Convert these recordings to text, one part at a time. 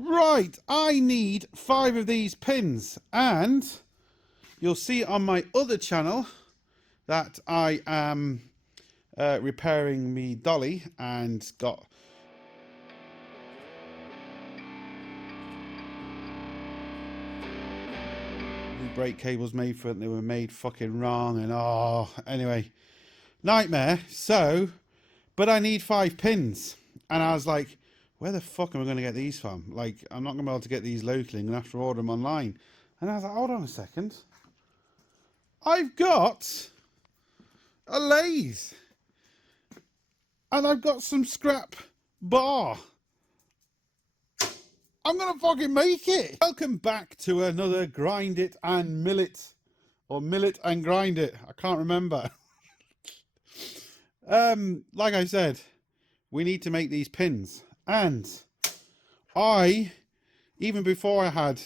Right, I need 5 of these pins, and you'll see on my other channel that I am repairing me dolly and got new brake cables made for it. They were made fucking wrong, and anyway, nightmare. So, but I need 5 pins, and I was like, where the fuck am I going to get these from? Like, I'm not going to be able to get these locally. I'm going to have to order them online. And I was like, hold on a second. I've got a lathe. And I've got some scrap bar. I'm going to fucking make it. Welcome back to another Grind It and Mill It. Or Mill It and Grind It. I can't remember. Like I said, we need to make these pins. And even before I had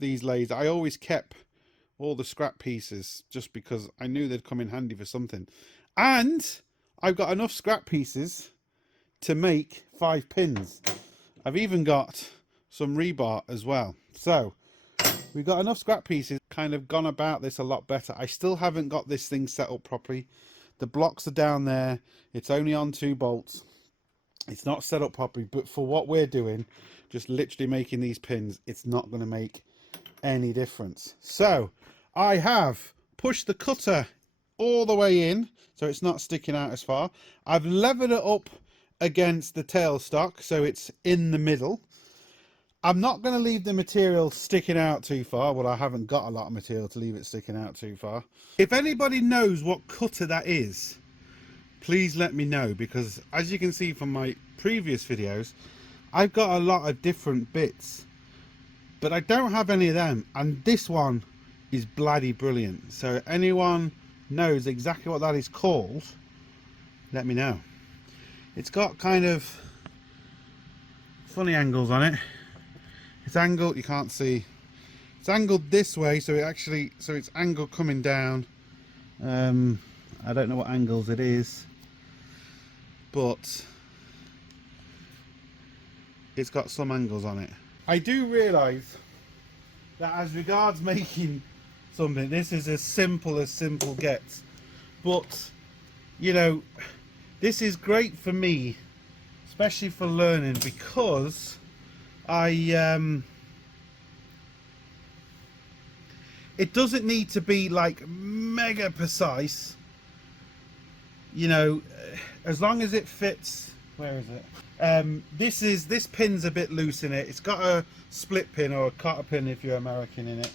these lathes, I always kept all the scrap pieces just because I knew they'd come in handy for something. And I've got enough scrap pieces to make 5 pins. I've even got some rebar as well. So we've got enough scrap pieces, kind of gone about this a lot better. I still haven't got this thing set up properly. The blocks are down there. It's only on 2 bolts. It's not set up properly, but for what we're doing, just literally making these pins, it's not going to make any difference. So I have pushed the cutter all the way in, so it's not sticking out as far. I've levered it up against the tailstock, so it's in the middle. I'm not going to leave the material sticking out too far. Well, I haven't got a lot of material to leave it sticking out too far. If anybody knows what cutter that is, please let me know, because as you can see from my previous videos, I've got a lot of different bits, but I don't have any of them, and this one is bloody brilliant. So if anyone knows exactly what that is called, let me know. It's got kind of funny angles on it. It's angled, you can't see, it's angled this way, so it's angled coming down. I don't know what angles it is, but it's got some angles on it. I do realise that as regards making something, this is as simple gets, but you know, this is great for me, especially for learning, because it doesn't need to be like mega precise, you know, as long as it fits. Where is it? This pin's a bit loose in it. It's got a split pin, or a cotter pin if you're American, in it.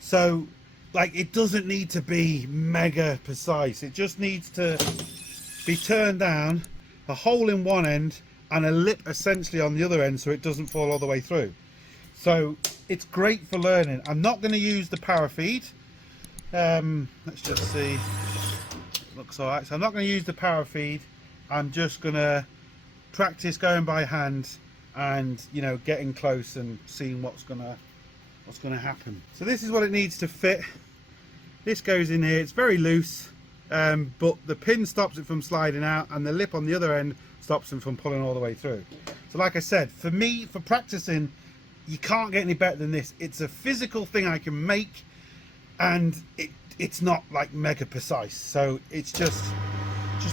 So like, it doesn't need to be mega precise. It just needs to be turned down, a hole in one end and a lip essentially on the other end, so it doesn't fall all the way through. So it's great for learning. I'm not going to use the power feed. Let's just see. Looks all right. So I'm not going to use the power feed. I'm just going to practice going by hand and, you know, getting close and seeing what's going to happen. So this is what it needs to fit. This goes in here. It's very loose, but the pin stops it from sliding out, and the lip on the other end stops them from pulling all the way through. So like I said, for me, for practicing, you can't get any better than this. It's a physical thing I can make, and it's not like mega precise, so it's just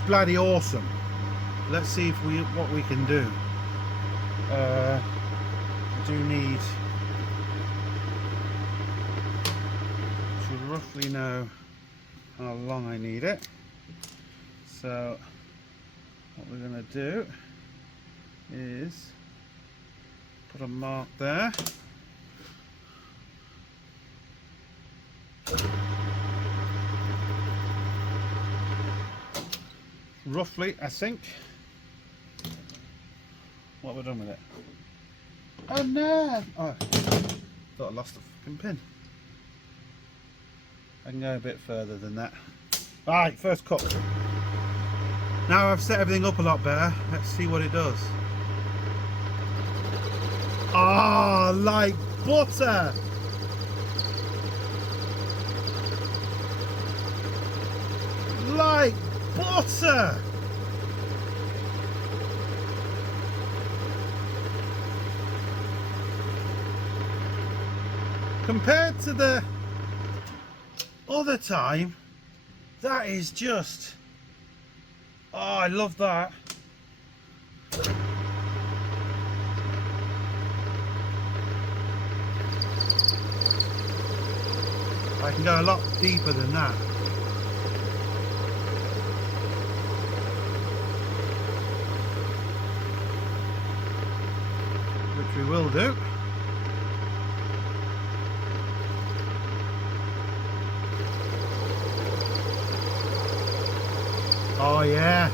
bloody awesome. Let's see what we can do. I do need, should roughly know how long I need it. So what we're going to do is put a mark there. Roughly, I think. What have we done with it? Oh no! Oh, thought I lost the fucking pin. I can go a bit further than that. Alright, first cut. Now I've set everything up a lot better. Let's see what it does. Ah, like butter! Like butter! compared to the other time, that is just, oh, I love that. I can go a lot deeper than that. Which we will do. Oh yeah.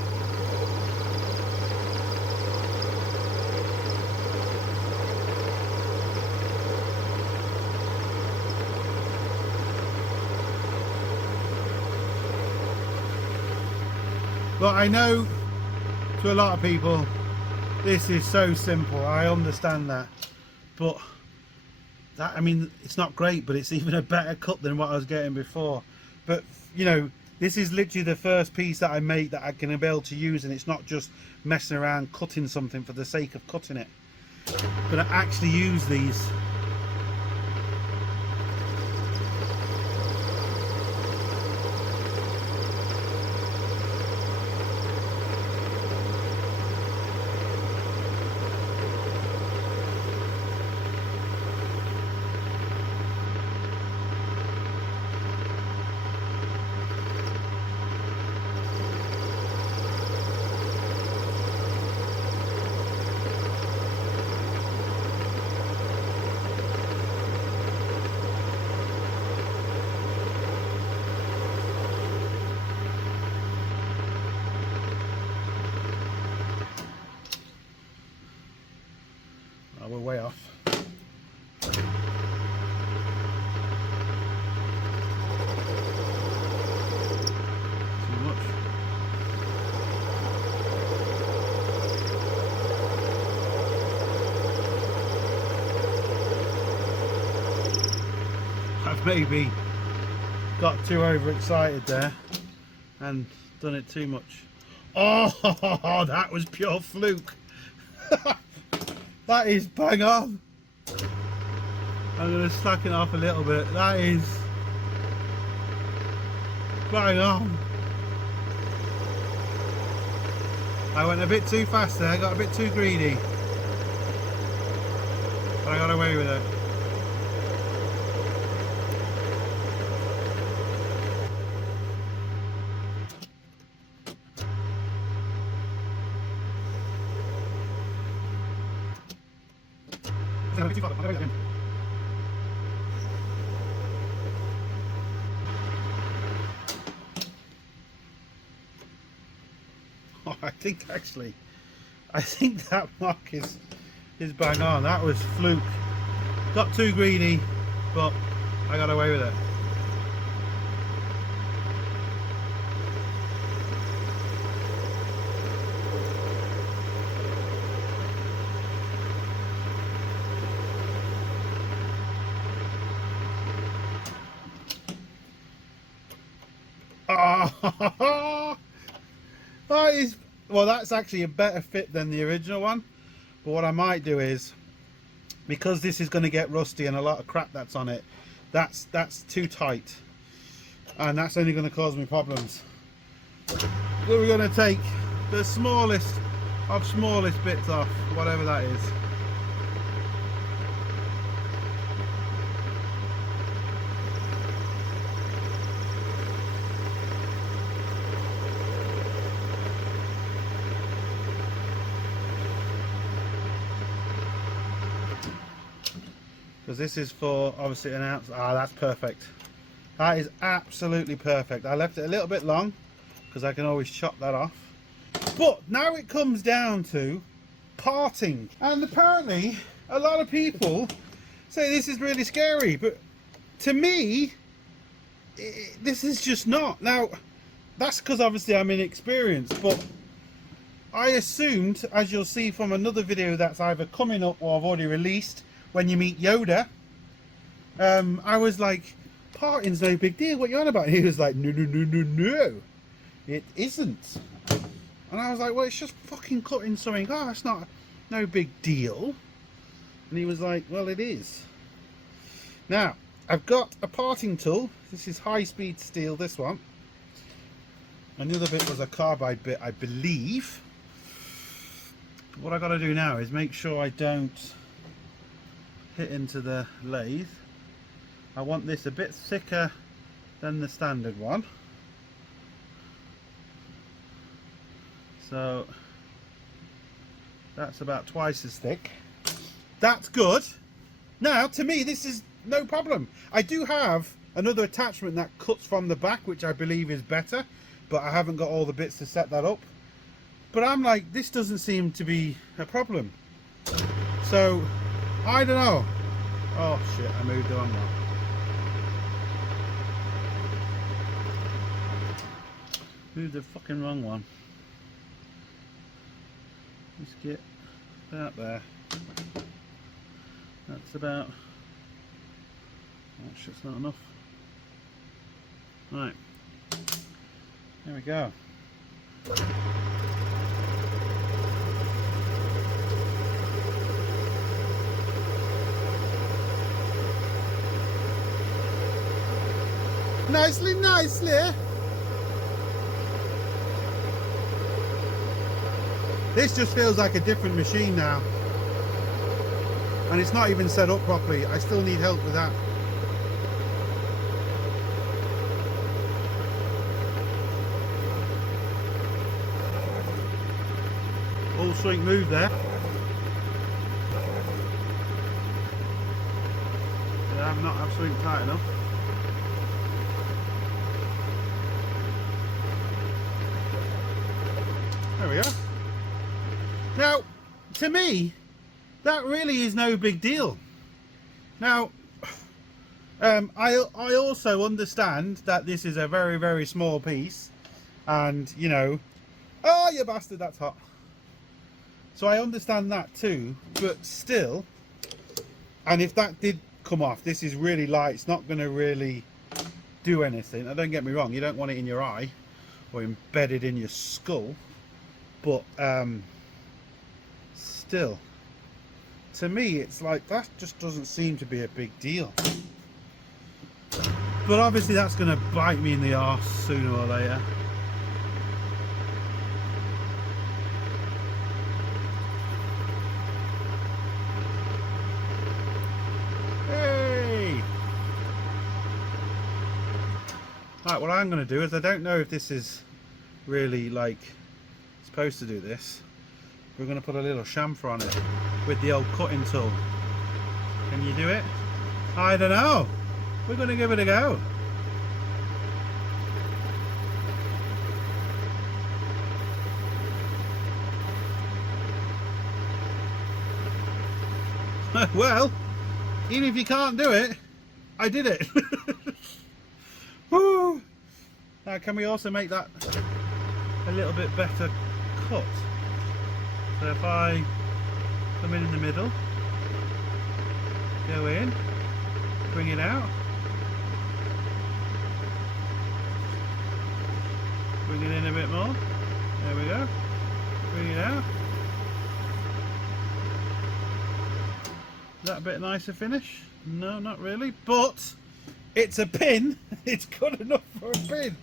But I know to a lot of people this is so simple. I understand that. But that, I mean, it's not great, but it's even a better cut than what I was getting before. But you know, this is literally the first piece that I make that I can be able to use, and it's not just messing around cutting something for the sake of cutting it. But I actually use these. We're way off. Too much. I've maybe got too overexcited there and done it too much. Oh, that was pure fluke. That is bang on. I'm going to slack it off a little bit. That is bang on. I went a bit too fast there, I got a bit too greedy. But I got away with it. Oh, I think that mark is bang on. That was fluke. Got too greedy, but I got away with it. Oh, that is, well, that's actually a better fit than the original one. But what I might do is, because this is going to get rusty and a lot of crap that's on it, that's too tight, and that's only going to cause me problems. So we're going to take the smallest of smallest bits off, whatever that is. Because this is for obviously an ounce. Ah, that's perfect. That is absolutely perfect. I left it a little bit long because I can always chop that off. But now it comes down to parting, and apparently a lot of people say this is really scary, but to me this is just not. Now that's because obviously I'm inexperienced, but I assumed, as you'll see from another video that's either coming up or I've already released, when you meet Yoda, I was like, parting's no big deal, what are you on about? And he was like, no, no, no, no, no, it isn't. And I was like, well, it's just fucking cutting something. Oh, that's not no big deal. And he was like, well, it is. Now I've got a parting tool. This is high speed steel, this one. And the other bit was a carbide bit, I believe. What I got to do now is make sure I don't hit into the lathe. I want this a bit thicker than the standard one. So that's about twice as thick. That's good. Now, to me, this is no problem. I do have another attachment that cuts from the back, which I believe is better, but I haven't got all the bits to set that up. But I'm like, this doesn't seem to be a problem. So, I don't know. Oh shit, I moved the wrong one. Moved the fucking wrong one. Let's get about there. That's about... oh shit's not enough. Right. There we go. Nicely, nicely. This just feels like a different machine now. And it's not even set up properly. I still need help with that. All swing move there. I'm not absolutely tight enough. There we go. Now, to me, that really is no big deal. Now, I also understand that this is a very, very small piece, and you know, oh you bastard, that's hot. So I understand that too, but still, and if that did come off, this is really light. It's not going to really do anything. Now, don't get me wrong, you don't want it in your eye or embedded in your skull, but still, to me, it's like that just doesn't seem to be a big deal. But obviously that's going to bite me in the arse sooner or later. Hey! Right, what I'm going to do is, I don't know if this is really like supposed to do this. We're going to put a little chamfer on it with the old cutting tool. Can you do it? I don't know. We're going to give it a go. Well, even if you can't do it, I did it. Woo! Now, can we also make that a little bit better cut? So if I come in the middle, go in, bring it out, bring it in a bit more, there we go, bring it out. Is that a bit nicer finish? No, not really, but it's a pin. It's good enough for a pin.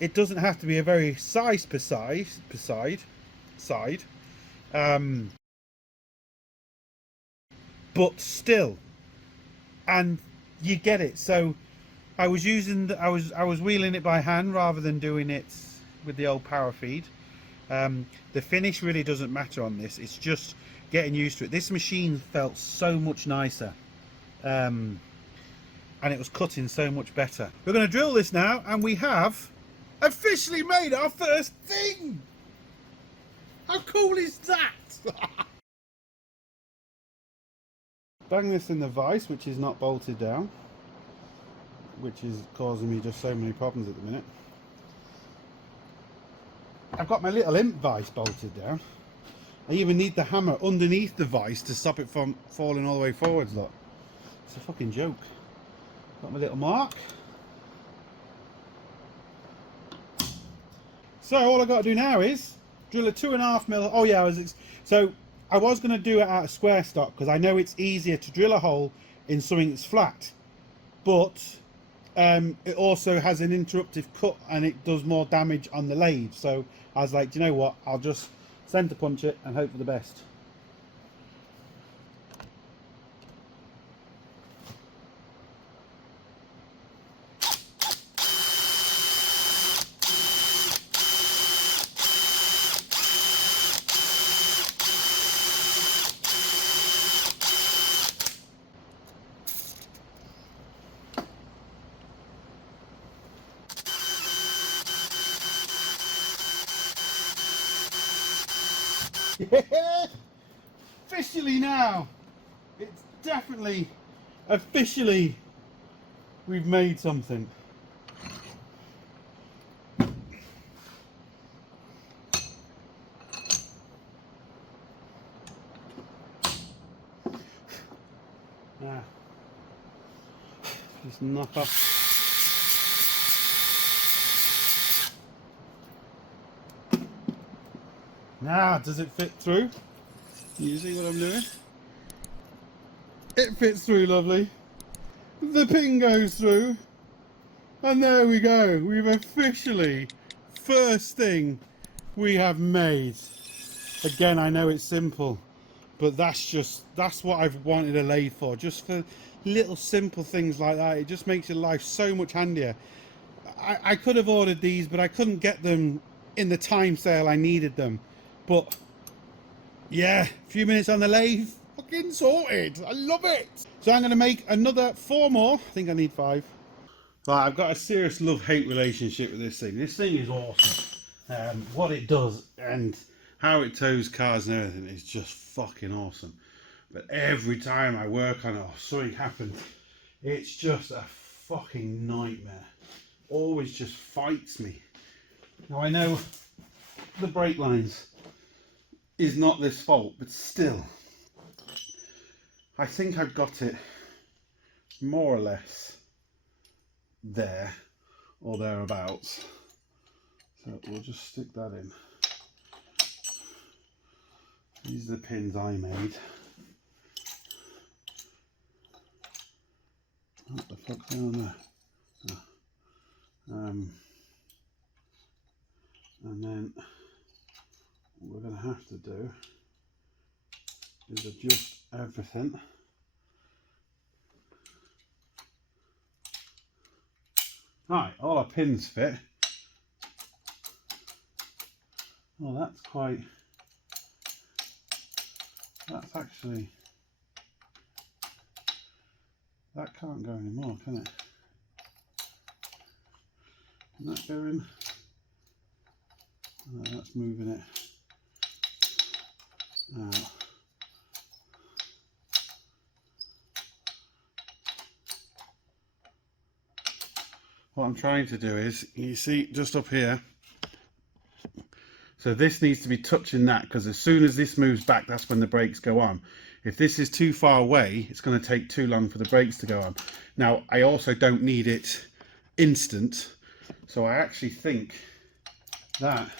It doesn't have to be a very size precise side, but still, and you get it. So I was using I was wheeling it by hand rather than doing it with the old power feed. The finish really doesn't matter on this. It's just getting used to it. This machine felt so much nicer, and it was cutting so much better. We're going to drill this now, and we have officially made our first thing. How cool is that? Bang this in the vise, which is not bolted down, which is causing me just so many problems at the minute. I've got my little imp vise bolted down. I even need the hammer underneath the vise to stop it from falling all the way forwards. Look, it's a fucking joke. Got my little mark. So all I've got to do now is drill a 2.5mm. Oh yeah, so I was going to do it out of square stock because I know it's easier to drill a hole in something that's flat, but it also has an interruptive cut and it does more damage on the lathe. So I was like, do you know what, I'll just centre punch it and hope for the best. Yeah, officially now, it's definitely officially we've made something. Now, just knock off. Now, does it fit through? You see what I'm doing? It fits through, lovely. The pin goes through. And there we go. We've officially, first thing we have made. Again, I know it's simple, but that's what I've wanted a lathe for. Just for little simple things like that. It just makes your life so much handier. I could have ordered these, but I couldn't get them in the time sale I needed them. But yeah, a few minutes on the lathe, fucking sorted. I love it. So I'm going to make another 4 more. I think I need 5. Right, I've got a serious love-hate relationship with this thing. This thing is awesome. What it does and how it tows cars and everything is just fucking awesome. But every time I work on it or something happens, it's just a fucking nightmare. Always just fights me. Now I know the brake lines is not this fault, but still, I think I've got it more or less there or thereabouts. So we'll just stick that in. These are the pins I made. What the fuck's going on there? And then what we're going to have to do is adjust everything. Right, all our pins fit. Oh, that's actually, that can't go anymore, can it? Can that go in? Oh, that's moving it out. What I'm trying to do is, you see just up here, so this needs to be touching that, because as soon as this moves back, that's when the brakes go on. If this is too far away, it's going to take too long for the brakes to go on. Now, I also don't need it instant, so I actually think that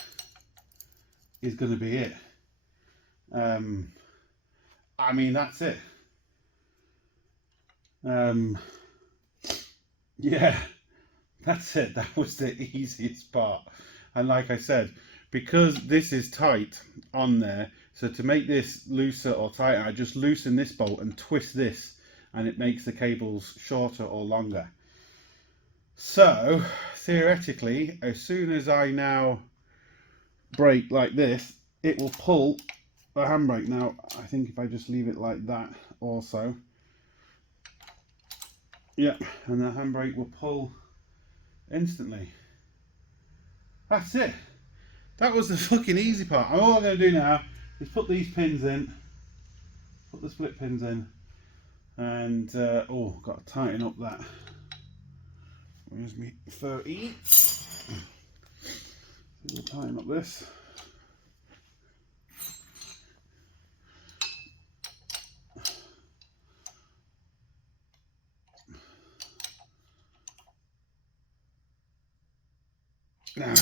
is going to be it. I mean, that's it. Yeah, that's it. That was the easiest part. And like I said, because this is tight on there, so to make this looser or tighter, I just loosen this bolt and twist this, and it makes the cables shorter or longer. So theoretically, as soon as I now brake like this, it will pull the handbrake. Now I think if I just leave it like that also, yeah, and the handbrake will pull instantly. That's it. That was the fucking easy part. And all I'm going to do now is put these pins in, put the split pins in, and oh, got to tighten up that. Where's me 30? So we'll tighten up this. Now, bit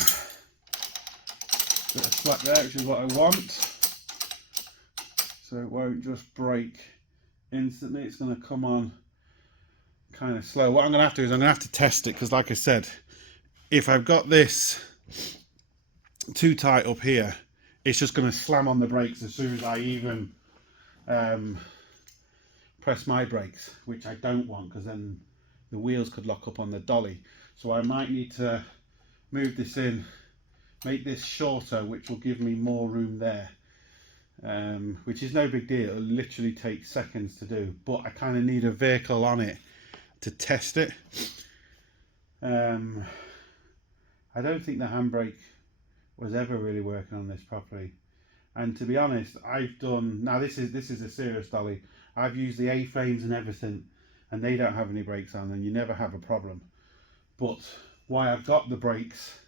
of slack there, which is what I want. so it won't just break instantly. It's going to come on kind of slow. What I'm going to have to do is I'm going to have to test it, because like I said, if I've got this too tight up here, it's just going to slam on the brakes as soon as I even press my brakes, which I don't want, because then the wheels could lock up on the dolly. So I might need to move this in, make this shorter, which will give me more room there, which is no big deal. It'll literally take seconds to do, but I kind of need a vehicle on it to test it. I don't think the handbrake was ever really working on this properly, and to be honest, I've done, now this is a serious dolly, I've used the A-frames and everything, and they don't have any brakes on, and you never have a problem. But why I've got the brakes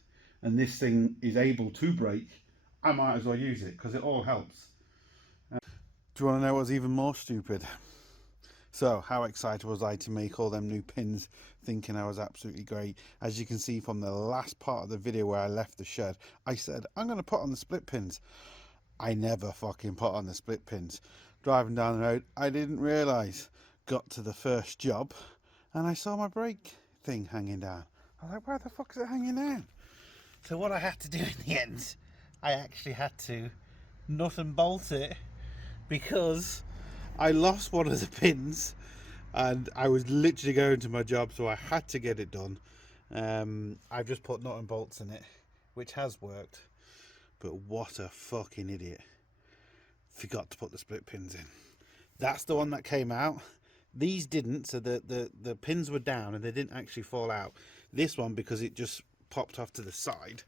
and this thing is able to brake, I might as well use it, because it all helps. Do you want to know what's even more stupid? So how excited was I to make all them new pins, thinking I was absolutely great. As you can see from the last part of the video where I left the shed, I said I'm going to put on the split pins. I never fucking put on the split pins. Driving down the road, I didn't realise. Got to the first job and I saw my brake thing hanging down. I was like, why the fuck is it hanging down? So what I had to do in the end, I actually had to nut and bolt it, because I lost one of the pins and I was literally going to my job, so I had to get it done. I've just put nut and bolts in it, which has worked, but what a fucking idiot. Forgot to put the split pins in. That's the one that came out. These didn't, so the pins were down and they didn't actually fall out. This one, because it just popped off to the side,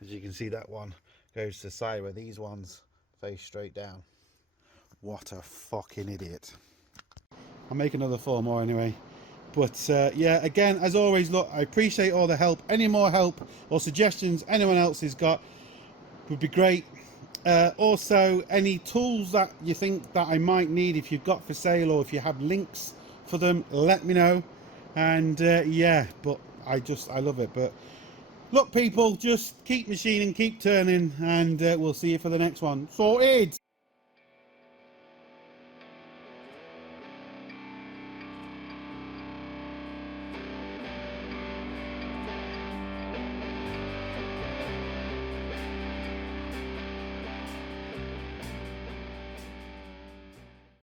as you can see, that one goes to the side, where these ones face straight down. What a fucking idiot. I'll make another 4 more anyway. But yeah, again, as always, look, I appreciate all the help. Any more help or suggestions anyone else has got would be great. Also, any tools that you think that I might need, if you've got for sale, or if you have links for them, let me know. And yeah, but I love it. But look, people, just keep machining, keep turning, and we'll see you for the next one. Sorted.